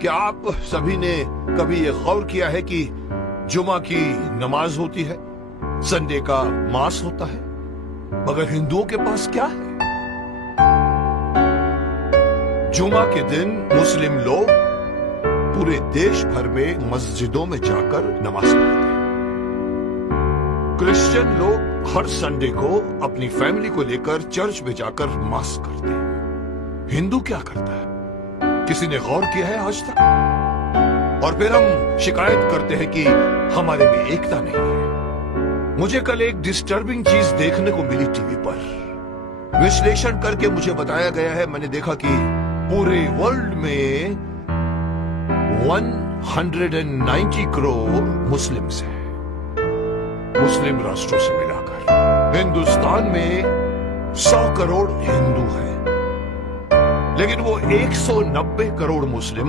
क्या आप सभी ने कभी ये गौर किया है कि जुमा की नमाज होती है, संडे का मास होता है, मगर हिंदुओं के पास क्या है? जुमा के दिन मुस्लिम लोग पूरे देश भर में मस्जिदों में जाकर नमाज पढ़ते हैं। क्रिश्चियन लोग हर संडे को अपनी फैमिली को लेकर चर्च में जाकर मास करते हैं। हिंदू क्या करता है? किसी ने गौर किया है आज तक? और फिर हम शिकायत करते हैं कि हमारे में एकता नहीं है। मुझे कल एक डिस्टर्बिंग चीज देखने को मिली टीवी पर। विश्लेषण करके मुझे बताया गया है, मैंने देखा कि पूरे वर्ल्ड में 190 करोड़ मुस्लिम्स हैं, मुस्लिम राष्ट्रों से मिलाकर। हिंदुस्तान में 100 करोड़ हिंदू हैं, लेकिन वो 190 करोड़ मुस्लिम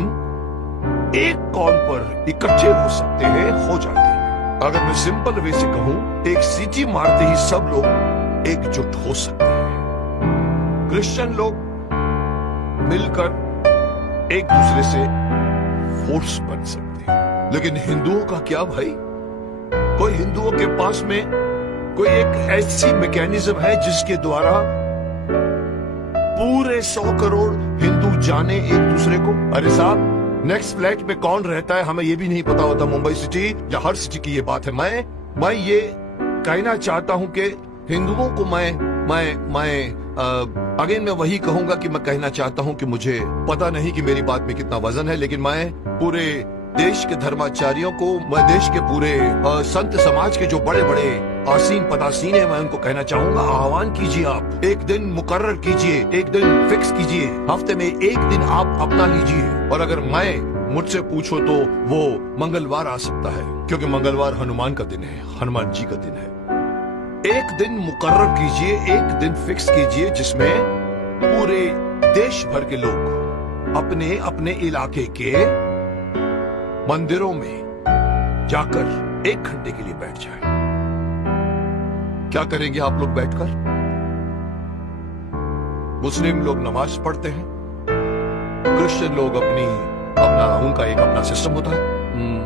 एक कॉल पर इकट्ठे हो सकते हैं, हो जाते हैं। अगर मैं सिंपल वे से कहूं, एक सीटी मारते ही सब लोग एकजुट हो सकते हैं। क्रिश्चियन लोग मिलकर एक दूसरे से फोर्स बन सकते हैं, लेकिन हिंदुओं का क्या भाई? कोई हिंदुओं के पास में कोई एक ऐसी मैकेनिज्म है जिसके द्वारा पूरे 100 करोड़ हिंदू जाने एक दूसरे को? अरे साहब, नेक्स्ट फ्लैट में कौन रहता है हमें ये भी नहीं पता होता। मुंबई सिटी या हर सिटी की ये बात है। मैं ये कहना चाहता हूं कि हिंदुओं को अगेन मैं वही कहूंगा कि मैं कहना चाहता हूं कि मुझे पता नहीं कि मेरी बात में कितना वजन है, लेकिन मैं पूरे देश के धर्माचार्यों को, मैं देश के पूरे संत समाज के जो बड़े बड़े आसीन पदासीन है, मैं उनको कहना चाहूंगा, आह्वान कीजिए, आप एक दिन मुकर्रर कीजिए, एक दिन फिक्स कीजिए, हफ्ते में एक दिन आप अपना लीजिए। और अगर मैं मुझसे पूछो तो वो मंगलवार आ सकता है, क्योंकि मंगलवार हनुमान का दिन है, हनुमान जी का दिन है। एक दिन मुकर्रर कीजिए, एक दिन फिक्स कीजिए, जिसमें पूरे देश भर के लोग अपने अपने इलाके के मंदिरों में जाकर 1 घंटे के लिए बैठ जाए। क्या करेंगे आप लोग बैठकर? मुस्लिम लोग नमाज पढ़ते हैं, क्रिश्चियन लोग उनका एक अपना सिस्टम होता है,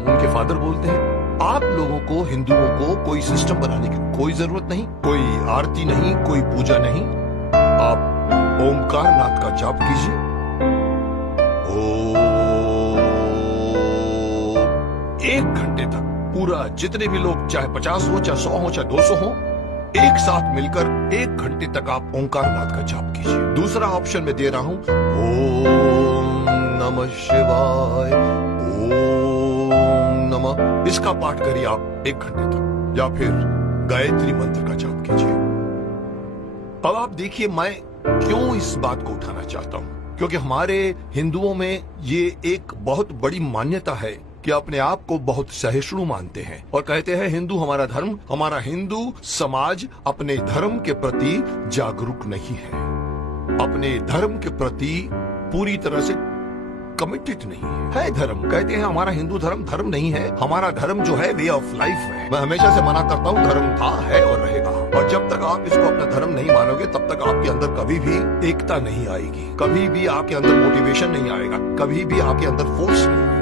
उनके फादर बोलते हैं। आप लोगों को, हिंदुओं को, कोई सिस्टम बनाने की कोई जरूरत नहीं, कोई आरती नहीं, कोई पूजा नहीं। आप ओमकार नाथ का जाप कीजिए। एक घंटे तक पूरा, जितने भी लोग, चाहे 50 हो, चाहे 100 हो, चाहे 200 हो, एक साथ मिलकर 1 घंटे तक आप ओंकार नाथ का जाप कीजिए। दूसरा ऑप्शन मैं दे रहा हूं, ओम नमः शिवाय, ओम नमः, इसका पाठ करिए आप 1 घंटे तक, या फिर गायत्री मंत्र का जाप कीजिए। अब आप देखिए मैं क्यों इस बात को उठाना चाहता हूं, क्योंकि हमारे हिंदुओं में ये एक बहुत बड़ी मान्यता है कि अपने आप को बहुत सहिष्णु मानते हैं और कहते हैं हिंदू हमारा धर्म, हमारा हिंदू समाज अपने धर्म के प्रति जागरूक नहीं है, अपने धर्म के प्रति पूरी तरह से कमिटेड नहीं है। धर्म कहते हैं हमारा हिंदू धर्म धर्म नहीं है, हमारा धर्म जो है वे ऑफ लाइफ है। मैं हमेशा से मना करता हूँ, धर्म था, है और रहेगा, और जब तक आप इसको अपना धर्म नहीं मानोगे तब तक आपके अंदर कभी भी एकता नहीं आएगी, कभी भी आपके अंदर मोटिवेशन नहीं आएगा, कभी भी आपके अंदर फोर्स नहीं आएगा।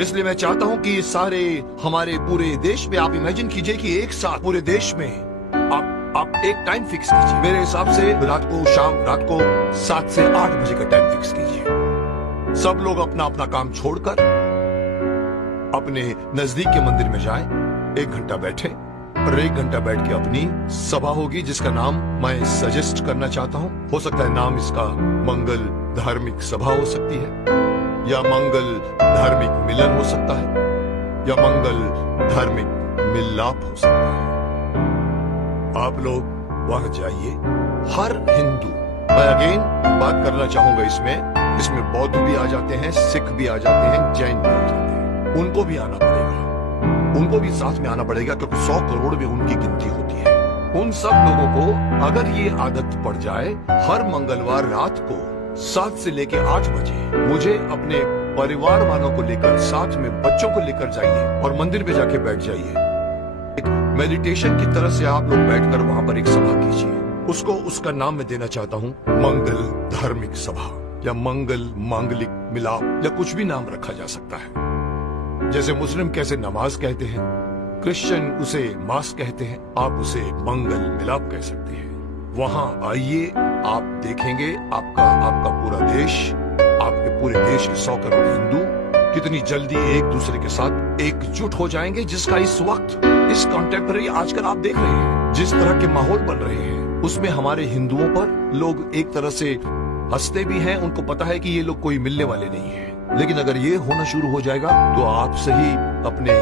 इसलिए मैं चाहता हूं कि सारे हमारे पूरे देश में आप इमेजिन कीजिए कि एक साथ पूरे देश में आप एक टाइम फिक्स कीजिए। मेरे हिसाब से रात को 7 से 8 बजे का टाइम फिक्स कीजिए। सब लोग अपना अपना काम छोड़कर अपने नजदीक के मंदिर में जाएं, 1 घंटा बैठे और 1 घंटा बैठ के अपनी सभा होगी, जिसका नाम मैं सजेस्ट करना चाहता हूं। हो सकता है नाम इसका मंगल धार्मिक सभा हो सकती है, या मंगल धार्मिक मिलन हो सकता है, या मंगल धार्मिक मिलाप हो सकता है। आप लोग वहां जाइए। हर हिंदू, मैं अगेन बात करना चाहूंगा इसमें बौद्ध भी आ जाते हैं, सिख भी आ जाते हैं, जैन भी आ जाते हैं, उनको भी आना पड़ेगा, उनको भी साथ में आना पड़ेगा, क्योंकि 100 करोड़ में उनकी गिनती होती है। उन सब लोगों को अगर ये आदत पड़ जाए, हर मंगलवार रात को 7 से लेके 8 बजे मुझे अपने परिवार वालों को लेकर, साथ में बच्चों को लेकर जाइए और मंदिर में जाके बैठ जाइए। एक मेडिटेशन की तरह से आप लोग बैठकर वहां पर एक सभा कीजिए। उसका नाम मैं देना चाहता हूं मंगल धार्मिक सभा, या मंगल, मांगलिक, मिलाप या कुछ भी नाम रखा जा सकता है। जैसे मुस्लिम कैसे नमाज कहते हैं, क्रिश्चियन उसे मास कहते हैं, आप उसे मंगल, मिलाप कह सकते हैं। वहां आइए, आप देखेंगे आपका पूरा देश, आपके पूरे देश के 100 करोड़ हिंदू कितनी जल्दी एक दूसरे के साथ एकजुट हो जाएंगे, जिसका इस वक्त, इस कॉन्टेम्पररी आजकल आप देख रहे हैं जिस तरह के माहौल बन रहे हैं, उसमें हमारे हिंदुओं पर लोग एक तरह से हंसते भी हैं। उनको पता है कि ये लोग कोई मिलने वाले नहीं है, लेकिन अगर ये होना शुरू हो जाएगा तो आपसे ही अपने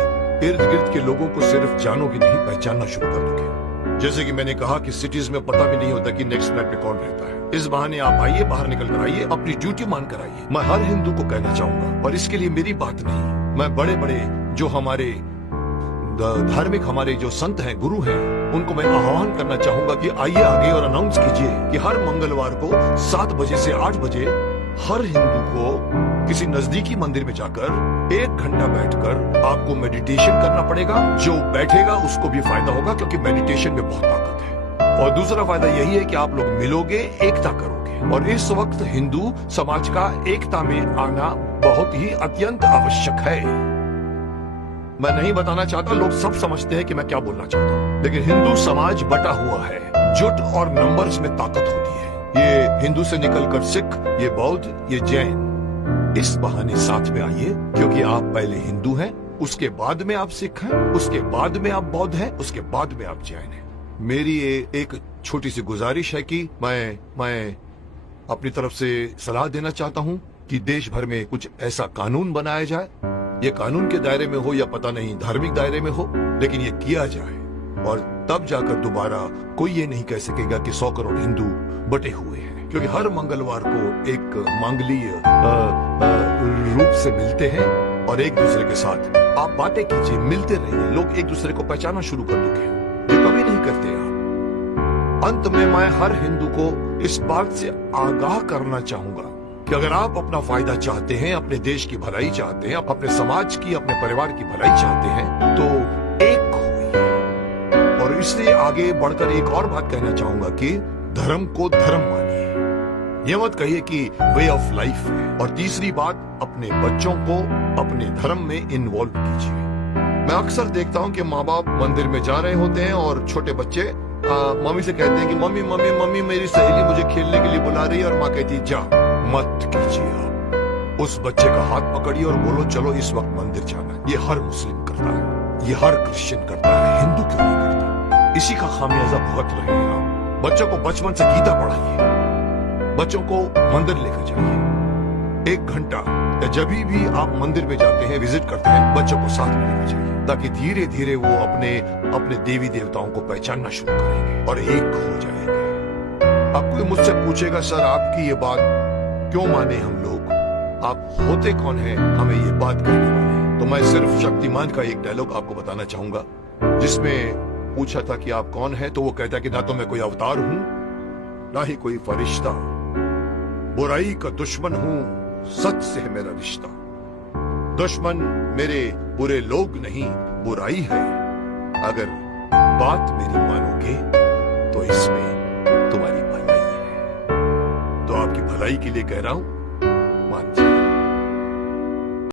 इर्द गिर्द के लोगों को सिर्फ जानोगे नहीं, पहचानना शुरू कर दोगे। जैसे कि मैंने कहा कि सिटीज में पता भी नहीं होता कि नेक्स्ट फ्लैट पे कौन रहता है। इस बहाने आप आइए, बाहर निकल कर आइए, अपनी ड्यूटी मान कर आइए। मैं हर हिंदू को कहना चाहूंगा, और इसके लिए मेरी बात नहीं, मैं बड़े बड़े जो हमारे धार्मिक, हमारे जो संत हैं, गुरु हैं, उनको मैं आह्वान करना चाहूंगा कि आइए आगे और अनाउंस कीजिए कि हर मंगलवार को 7 बजे से 8 बजे हर हिंदू को किसी नजदीकी मंदिर में जाकर 1 घंटा बैठकर आपको मेडिटेशन करना पड़ेगा। जो बैठेगा उसको भी फायदा होगा, क्योंकि मेडिटेशन में बहुत ताकत है। और दूसरा फायदा यही है कि आप लोग मिलोगे, एकता करोगे। और इस वक्त हिंदू समाज का एकता में आना बहुत ही अत्यंत आवश्यक है। मैं नहीं बताना चाहता, लोग सब समझते हैं कि मैं क्या बोलना चाहता हूँ, लेकिन हिंदू समाज बटा हुआ है। जुट और नंबर्स में ताकत होती है। ये हिंदू से निकलकर सिख, ये बौद्ध, ये जैन, इस बहाने साथ में आइए, क्योंकि आप पहले हिंदू हैं, उसके बाद में आप सिख हैं, उसके बाद में आप बौद्ध हैं, उसके बाद में आप जैन हैं। मेरी एक छोटी सी गुजारिश है कि मैं अपनी तरफ से सलाह देना चाहता हूँ कि देश भर में कुछ ऐसा कानून बनाया जाए, ये कानून के दायरे में हो या पता नहीं धार्मिक दायरे में हो, लेकिन ये किया जाए, और तब जाकर दोबारा कोई ये नहीं कह सकेगा कि 100 करोड़ हिंदू बटे हुए हैं। क्योंकि हर मंगलवार को एक मांगलीय रूप से मिलते हैं, और एक दूसरे के साथ आप बातें कीजिए, मिलते रहिए, लोग एक दूसरे को पहचानना शुरू कर दोगे, जो कभी नहीं करते आप। अंत में मैं हर हिंदू को इस बात से आगाह करना चाहूंगा कि अगर आप अपना फायदा चाहते हैं, अपने देश की भलाई चाहते हैं, अपने समाज की, अपने परिवार की भलाई चाहते हैं, तो एक होइए। और इसलिए आगे बढ़कर एक और बात कहना चाहूंगा कि धर्म को धर्म मानिए, ये मत कहिए कि वे ऑफ लाइफ है। और तीसरी बात, अपने बच्चों को अपने धर्म में इन्वॉल्व कीजिए। मैं अक्सर देखता हूँ कि माँ बाप मंदिर में जा रहे होते हैं और छोटे बच्चे मम्मी से कहते हैं कि मम्मी मम्मी मम्मी मेरी सहेली मुझे खेलने के लिए बुला रही है, और माँ कहती है जा मत कीजिए। आप उस बच्चे का हाथ पकड़िए और बोलो चलो इस वक्त मंदिर जाना। ये हर मुस्लिम करता है, ये हर क्रिश्चियन करता है, हिंदू क्यों नहीं करता? इसी का खामियाजा भुगत रहे हैं आप। बच्चों को बचपन से गीता पढ़ाइए, बच्चों को मंदिर लेकर जाइए। 1 घंटा या जब भी आप मंदिर में जाते हैं, विजिट करते हैं, बच्चों को साथ में लेकर जाइए, ताकि धीरे धीरे वो अपने देवी देवताओं को पहचानना शुरू करेंगे और एक हो जाएंगे। अब कोई मुझसे पूछेगा सर आपकी ये बात क्यों माने हम लोग, आप होते कौन हैं हमें ये बात कहने वाले? तो मैं सिर्फ शक्तिमान का एक डायलॉग आपको बताना चाहूंगा, जिसमें पूछा था कि आप कौन हैं, तो वो कहता कि ना तो मैं कोई अवतार हूं, ना ही कोई फरिश्ता, बुराई का दुश्मन हूं, सच से है मेरा रिश्ता। दुश्मन मेरे बुरे लोग नहीं, बुराई है। अगर बात मेरी मानोगे तो इसमें तुम्हारी भलाई है। तो आपकी भलाई के लिए कह रहा हूं,